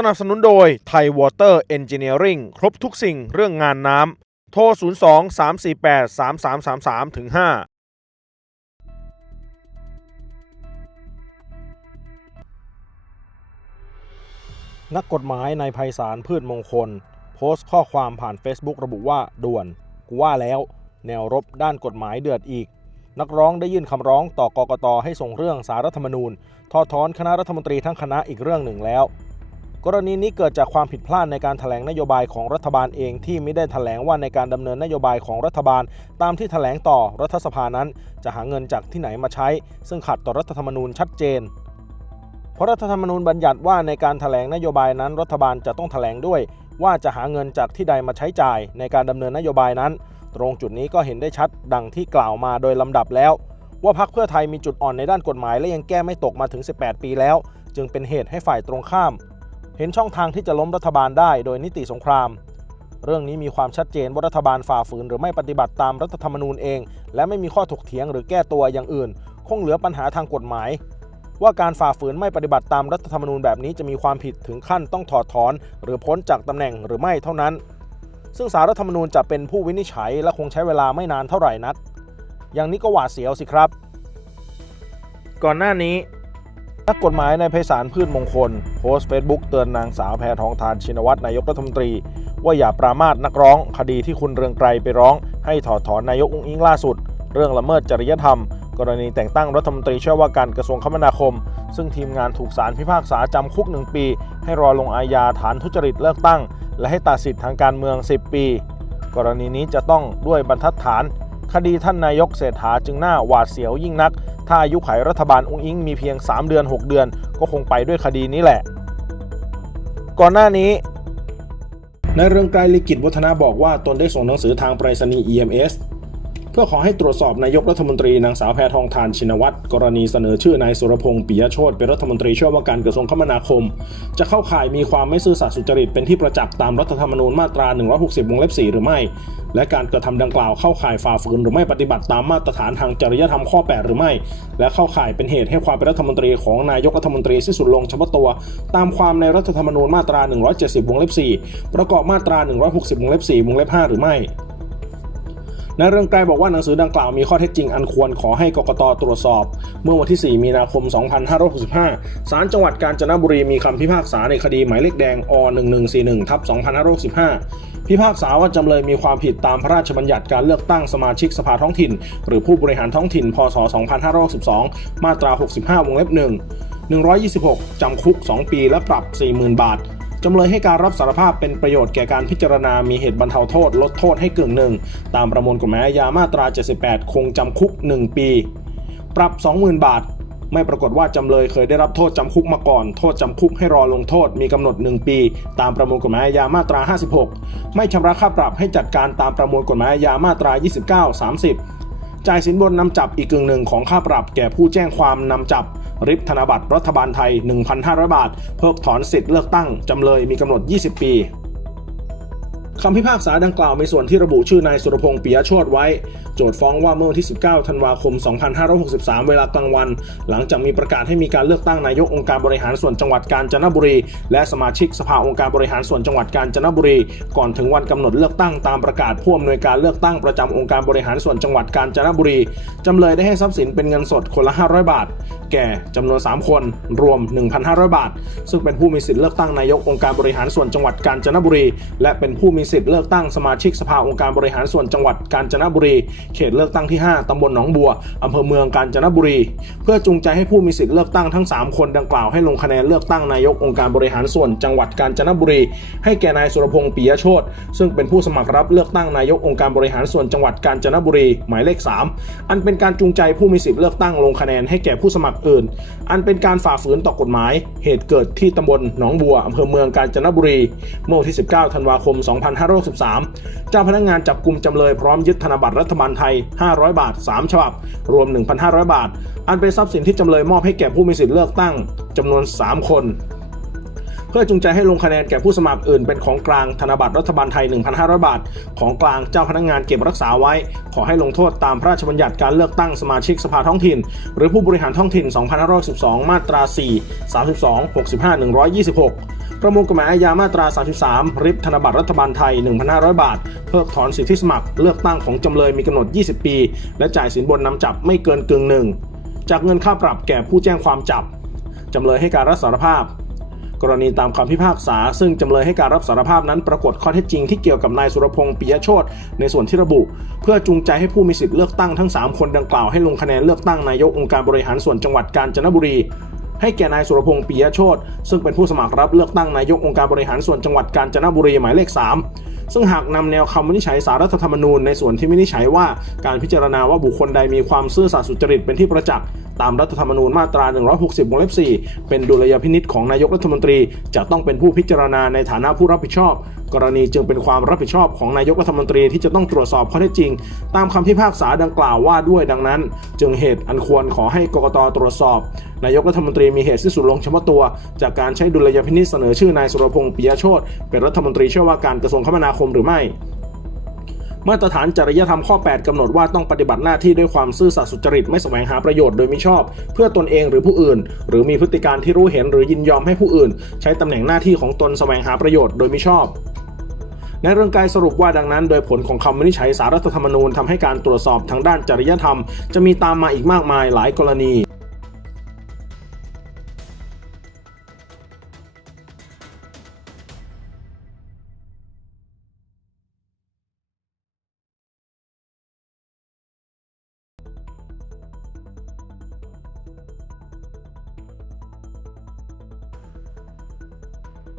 สนับสนุนโดยไทยวอเตอร์เอนจิเนียริงครบทุกสิ่งเรื่องงานน้ำ โทร 02 348 3333ถึง5นักกฎหมายในายไพศาลพืชมงคล โพสต์ข้อความผ่าน Facebook ระบุว่าด่วน กูว่าแล้ว แนวรบด้านกฎหมายเดือดอีก นักร้องได้ยื่นคำร้องต่อกกตให้ส่งเรื่องสารรัฐธรรมนูญ ทอดถอนคณะรัฐมนตรีทั้งคณะอีกเรื่องหนึ่งแล้ว กรณีนี้เกิดจากความผิดพลาดในการถแถลงนโยบายของรัฐบาลเองที่ไม่ได้ถแถลงว่าในการดำเนินนโยบายของรัฐบาล ตามที่ถแถลงต่อรัฐสภานั้น จะหาเงินจากที่ไหนมาใช้ ซึ่งขัดต่อรัฐธรรมนูญชัดเจน เพราะรัฐธรรมนูญบัญญัติว่าในการถแถลงนโยบายนั้น รัฐบาลจะต้องถแถลงด้วย ว่าจะหาเงินจากที่ใดมาใช้จ่าย ในการดำเนินนโยบายนั้น ตรงจุดนี้ก็เห็นได้ชัดดังที่กล่าวมาโดยลำดับแล้วว่าพรรคเพื่อไทยมีจุดอ่อนในด้านกฎหมายและยังแก้ไม่ตกมาถึง 18 ปีแล้ว จึงเป็นเหตุให้ฝ่ายตรงข้าม เห็นช่องทางที่จะล้มรัฐบาลได้โดยนิติสงคราม เรื่องนี้มีความชัดเจนว่ารัฐบาลฝ่าฝืนหรือไม่ปฏิบัติตามรัฐธรรมนูญเอง และไม่มีข้อถกเถียงหรือแก้ตัวอย่างอื่น คงเหลือปัญหาทางกฎหมาย ว่าการฝ่าฝืนไม่ปฏิบัติตามรัฐธรรมนูญแบบนี้จะมีความผิดถึงขั้นต้องถอดถอน หรือพ้นจากตำแหน่งหรือไม่เท่านั้น ซึ่งสารรัฐธรรมนูญจะเป็นผู้วินิจฉัย และคงใช้เวลาไม่นานเท่าไหร่นัก อย่างนี้ก็หวาดเสียวสิครับ ก่อนหน้านี้ นักกฎหมายในายไพศาลพืชมงคล โพสต์เฟซบุ๊กเตือนนางสาวแพทองทานชินวัตรนายกรัฐมนตรี ว่าอย่าปรามาสนักร้อง คดีที่คุณเรืองไกรไปร้อง ให้ถอดถอนนายกอุ้งอิงล่าสุด เรื่องละเมิดจริยธรรม กรณีแต่งตั้งรัฐมนตรีช่วยว่าการกระทรวงคมนาคม ซึ่งทีมงานถูกศาลพิพากษาจำคุกหนึ่งปี ให้รอลงอาญาฐานทุจริตเลือกตั้ง และให้ตัดสิทธิ์ทางการเมือง 10 ปี กรณีนี้จะต้องด้วยบรรทัดฐานคดีท่านนายกเศรษฐาจึงหน่าหวาดเสียวยิ่งนัก ถ้าอายุไขรัฐบาลองค์อิงมีเพียง 3 เดือน 6 เดือน ก็คงไปด้วยคดีนี้แหละ ก่อนหน้านี้นายเรืองไกรลิกิตวัฒนาบอกว่าตนได้ส่งหนังสือทางไปรษณีย์ EMS พื่อขอให้ตรวจสอบนายกรัฐมนตรีนางสาวแพทองทานชินวัตรกรณีเสนอชื่อนายสุรพงษ์ปิยโชตเป็นรัฐมนตรีช่วยว่าการกระทรวงคมนาคม จะเข้าข่ายมีความไม่ซื่อสัตย์สุจริตเป็นที่ประจักษ์ตามรัฐธรรมนูญมาตรา 160 วงเล็บ 4 หรือไม่ และการกระทำดังกล่าวเข้าข่ายฝ่าฝืนหรือไม่ปฏิบัติตามมาตรฐานทางจริยธรรมข้อ 8 หรือไม่ และเข้าข่ายเป็นเหตุให้ความเป็นรัฐมนตรีของนายกรัฐมนตรีสิ้นสุดลงเฉพาะตัว ตามความในรัฐธรรมนูญมาตรา 170 วงเล็บ 4 ประกอบมาตรา 160 วงเล็บ 4 วงเล็บ 5 หรือไม่ นายเรืองไกรบอกว่าหนังสือดังกล่าวมีข้อเท็จจริงอันควรขอให้กกตตรวจสอบ เมื่อวันที่ 4 มีนาคม 2565 ศาลจังหวัดกาญจนบุรีมีคำพิพากษาในคดีหมายเลขแดงอ1141ทับ2565 พิพากษาว่าจำเลยมีความผิดตามพระราชบัญญัติการเลือกตั้งสมาชิกสภาท้องถิ่น หรือผู้บริหารท้องถิ่น พศ 2562 มาตรา 65 วงเล็บ 1 126 จำคุก 2 ปีและปรับ 40,000 บาท จำเลยให้การรับสารภาพเป็นประโยชน์แก่การพิจารณา มีเหตุบรรเทาโทษ ลดโทษให้กึ่งหนึ่ง ตามประมวลกฎหมายอาญามาตรา 78 คงจำคุก 1 ปี ปรับ 20,000 บาท ไม่ปรากฏว่าจำเลยเคยได้รับโทษจำคุกมาก่อน โทษจำคุกให้รอลงโทษ มีกำหนด 1 ปี ตามประมวลกฎหมายอาญามาตรา 56 ไม่ชำระค่าปรับให้จัดการตามประมวลกฎหมายอาญามาตรา 29 30 จ่ายสินบนนำจับอีกกึ่งหนึ่งของค่าปรับแก่ผู้แจ้งความนำจับ ริบธนบัตรรัฐบาลไทย 1,500 บาท เพิกถอนสิทธิ์เลือกตั้ง จำเลยมีกำหนด 20 ปี คำพิพากษาดังกล่าวมีส่วนที่ระบุชื่อนายสุรพงษ์ปิยโชตไว้ โจทย์ฟ้องว่าเมื่อวันที่ 19 ธันวาคม 2563 เวลากลางวัน หลังจากมีประกาศให้มีการเลือกตั้งนายกองค์การบริหารส่วนจังหวัดกาญจนบุรี และสมาชิกสภาองค์การบริหารส่วนจังหวัดกาญจนบุรี ก่อนถึงวันกำหนดเลือกตั้งตามประกาศผู้อำนวยการเลือกตั้งประจำองค์การบริหารส่วนจังหวัดกาญจนบุรีจำเลยได้ให้ทรัพย์สินเป็นเงินสดคนละ 500 บาท แก่จำนวน 3 คนรวม 1,500 บาท ซึ่งเป็นผู้มีสิทธิเลือกตั้งนายกองค์การบริหารส่วนจังหวัดกาญจนบุรี และเป็นผู้มีสิทธิเลือกตั้งสมาชิกสภาองค์การบริหารส่วนจังหวัดกาญจนบุรี เขตเลือกตั้งที่ 5 ตำบลหนองบัว อำเภอเมืองกาญจนบุรี เพื่อจูงใจให้ผู้มีสิทธิเลือกตั้งทั้ง 3 คนดังกล่าวให้ลงคะแนนเลือกตั้งนายกองค์การบริหารส่วนจังหวัดกาญจนบุรี ให้แก่นายสุรพงษ์ปิยโชตซึ่งเป็นผู้สมัครรับเลือกตั้งนายกองค์การบริหารส่วนจังหวัดกาญจนบุรีหมายเลข 3 อันเป็นการจูงใจผู้มีสิทธิเลือกตั้งลงคะแนนให้แก่ผู้สมัครอื่น อันเป็นการฝ่าฝืนต่อกฎหมาย เหตุเกิดที่ตำบลหนองบัวอำเภอเมืองกาญจนบุรี เมื่อวันที่ 19 ธันวาคม2563เจ้าพนักงานจับกลุ่มจำเลยพร้อมยึดธนบัตรรัฐบาลไทย 500 บาท 3 ฉบับ รวม 1,500 บาท อันเป็นทรัพย์สินที่จำเลยมอบให้แก่ผู้มีสิทธิเลือกตั้งจำนวน 3 คน เพื่อจูงใจให้ลงคะแนนแก่ผู้สมัครอื่นเป็นของกลางธนบัตรรัฐบาลไทย 1,500 บาท ของกลางเจ้าพนักงานเก็บรักษาไว้ ขอให้ลงโทษตามพระราชบัญญัติการเลือกตั้งสมาชิกสภาท้องถิ่น หรือผู้บริหารท้องถิ่น 2512 มาตรา 4 32 65 126 ประมวลกฎหมายอาญามาตรา 33 ริบธนบัตรรัฐบาลไทย 1,500 บาท เพิกถอนสิทธิสมัครเลือกตั้งของจำเลยมีกำหนด 20 ปี และจ่ายสินบนนำจับไม่เกินกึ่งหนึ่ง จากเงินค่าปรับแก่ผู้แจ้งความจับ จำเลยให้การรับสารภาพ กรณีตามคำพิพากษา ซึ่งจำเลยให้การรับสารภาพนั้นปรากฏข้อเท็จจริงที่เกี่ยวกับนายสุรพงษ์ปิยโชตในส่วนที่ระบุ เพื่อจูงใจให้ผู้มีสิทธิ์เลือกตั้งทั้ง 3 คนดังกล่าวให้ลงคะแนนเลือกตั้งนายกองค์การบริหารส่วนจังหวัดกาญจนบุรี ให้แก่นายสุรพงษ์ปิยโชตซึ่งเป็นผู้สมัครรับเลือกตั้งนายกองค์การบริหารส่วนจังหวัดกาญจนบุรีหมายเลข 3 ซึ่งหากนำแนวคำวินิจฉัยสารรัฐธรรมนูญในส่วนที่วินิจฉัยว่าการพิจารณาว่าบุคคลใดมีความซื่อสัตย์สุจริตเป็นที่ประจักษ์ตามรัฐธรรมนูญมาตรา 160 วงเล็บ 4 เป็นดุลยพินิษของนายกรัฐมนตรี จะต้องเป็นผู้พิจารณาในฐานะผู้รับผิดชอบ กรณีจึงเป็นความรับผิดชอบของนายกรัฐมนตรีที่จะต้องตรวจสอบข้อเท็จจริง ตามคำพิพากษาดังกล่าวว่าด้วยดังนั้น จึงเหตุอันควรขอให้กกตตรวจสอบ นายกรัฐมนตรีมีเหตุสิ้นสุดลงเฉพาะตัว จากการใช้ดุลยพินิษเสนอชื่อนายสุรพงษ์ปิยโชตเป็นรัฐมนตรีช่วยว่าการกระทรวงคมนาคมหรือไม่มาตรฐานจริยธรรมข้อ 8 กำหนดว่าต้องปฏิบัติหน้าที่ด้วยความซื่อสัตย์สุจริตไม่แสวงหาประโยชน์โดยมิชอบ เพื่อตนเองหรือผู้อื่น หรือมีพฤติการที่รู้เห็นหรือยินยอมให้ผู้อื่น ใช้ตำแหน่งหน้าที่ของตนแสวงหาประโยชน์โดยมิชอบ ในเรื่องกายสรุปว่าดังนั้น โดยผลของคำวินิจฉัยสารรัฐธรรมนูญทำให้การตรวจสอบทางด้านจริยธรรม จะมีตามมาอีกมากมายหลายกรณี